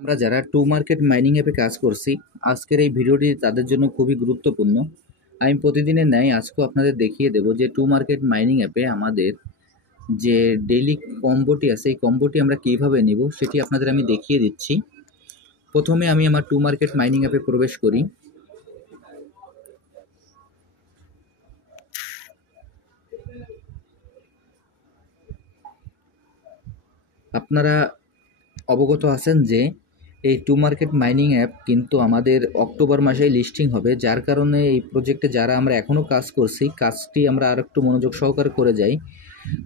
আমরা যারা to market mining অ্যাপে কাজ করছি, আজকের এই ভিডিওটি তাদের জন্য খুবই গুরুত্বপূর্ণ। আমি প্রতিদিনের ন্যায় আজকেও আপনাদের দেখিয়ে দেব যে টু মার্কেট মাইনিং অ্যাপে আমাদের যে ডেইলি কম্বোটি আছে, এই কম্বোটি আমরা কীভাবে নিব সেটি আপনাদের আমি দেখিয়ে দিচ্ছি। প্রথমে আমি আমার টু মার্কেট মাইনিং অ্যাপে প্রবেশ করি। আপনারা অবগত আছেন যে এই টু মার্কেট মাইনিং অ্যাপ কিন্তু আমাদের অক্টোবর মাসেই লিস্টিং হবে, যার কারণে এই প্রজেক্টে যারা আমরা এখনও কাজ করছি, কাজটি আমরা আর একটু মনোযোগ সহকারে করে যাই।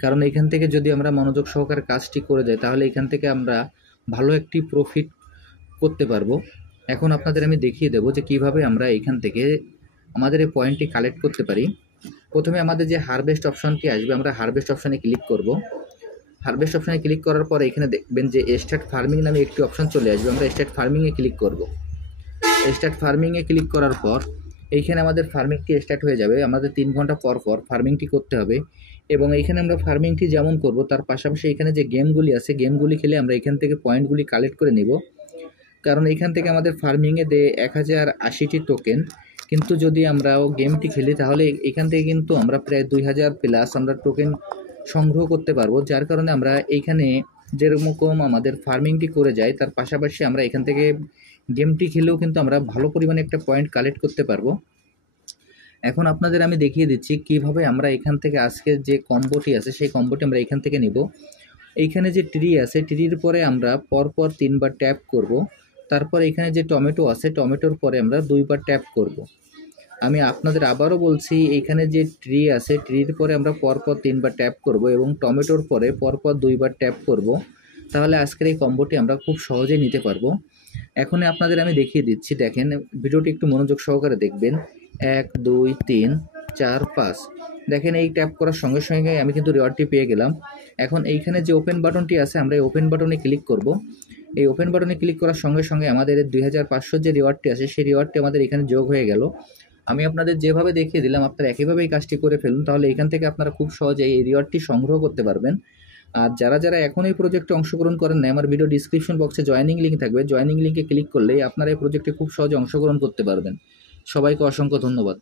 কারণ এখান থেকে যদি আমরা মনোযোগ সহকারে কাজটি করে যাই তাহলে এখান থেকে আমরা ভালো একটি প্রফিট করতে পারবো। এখন আপনাদের আমি দেখিয়ে দেবো যে কিভাবে আমরা এখান থেকে আমাদের এই পয়েন্টটি কালেক্ট করতে পারি। প্রথমে আমাদের যে হারভেস্ট অপশনটি আসবে, আমরা হারভেস্ট অপশানে ক্লিক করব। হারভেস্ট অপশানে ক্লিক করার পর এখানে দেখবেন যে স্টার্ট ফার্মিং নামে একটি অপশান চলে আসবে। আমরা স্টার্ট ফার্মিংয়ে ক্লিক করব। স্টার্ট ফার্মিংয়ে ক্লিক করার পর এইখানে আমাদের ফার্মিংটি স্টার্ট হয়ে যাবে। আমাদের 3 ঘন্টা পর পর ফার্মিংটি করতে হবে এবং এইখানে আমরা ফার্মিংটি যেমন করব তার পাশাপাশি এখানে যে গেমগুলি আছে, গেমগুলি খেলে আমরা এখান থেকে পয়েন্টগুলি কালেক্ট করে নিব। কারণ এইখান থেকে আমাদের ফার্মিংয়ে দেয় 1080টি টোকেন, কিন্তু যদি আমরাও গেমটি খেলি তাহলে এখান থেকে কিন্তু আমরা প্রায় 2000 প্লাস আমরা টোকেন সংগ্রহ করতে পারবো। যার কারণে আমরা এইখানে যেরকম আমাদের ফার্মিংটি করে যাই তার পাশাপাশি আমরা এখান থেকে গেমটি খেলেও কিন্তু আমরা ভালো পরিমাণে একটা পয়েন্ট কালেক্ট করতে পারবো। এখন আপনাদের আমি দেখিয়ে দিচ্ছি কিভাবে আমরা এখান থেকে আজকের যে কম্বোটি আছে সেই কম্বোটি আমরা এখান থেকে নিব। এইখানে যে ট্রি আছে, ট্রির পরে আমরা পরপর 3বার ট্যাপ করব। তারপর এখানে যে টমেটো আছে, টমেটোর পরে আমরা 2বার ট্যাপ করব। আমি আপনাদের আবারও বলছি, এইখানে যে ট্রি আছে ট্রির পরে আমরা পরপর 3বার ট্যাপ করব এবং টমেটোর পরে পরপর 2বার ট্যাপ করব। তাহলে আজকের এই কম্বোটি আমরা খুব সহজেই নিতে পারবো। এখন আপনাদের আমি দেখিয়ে দিচ্ছি, দেখেন ভিডিওটি একটু মনোযোগ সহকারে দেখবেন। 1 2 3 4 5 দেখেন এই ট্যাপ করার সঙ্গে সঙ্গে আমি কিন্তু রিওয়ার্ডটি পেয়ে গেলাম। এখন এইখানে যে ওপেন বাটনটি আছে, আমরা এই ওপেন বাটনে ক্লিক করব। এই ওপেন বাটনে ক্লিক করার সঙ্গে সঙ্গে আমাদের 2500 যে রিওয়ার্ডটি আছে সেই রিওয়ার্ডটি আমাদের এখানে যোগ হয়ে গেল। আমি আপনাদের যেভাবে দেখিয়ে দিলাম আপনারা একইভাবে এই কাজটি করে ফেলুন, তাহলে এখান থেকে আপনারা খুব সহজেই এই রিওয়ার্ডটি সংগ্রহ করতে পারবেন। আর যারা যারা এখন এই প্রজেক্টে অংশগ্রহণ করেন না, আমার ভিডিও ডিসক্রিপশন বক্সে জয়েনিং লিঙ্ক থাকবে, জয়েনিং লিঙ্কে ক্লিক করলেই আপনারা এই প্রজেক্টে খুব সহজে অংশগ্রহণ করতে পারবেন। সবাইকে অসংখ্য ধন্যবাদ।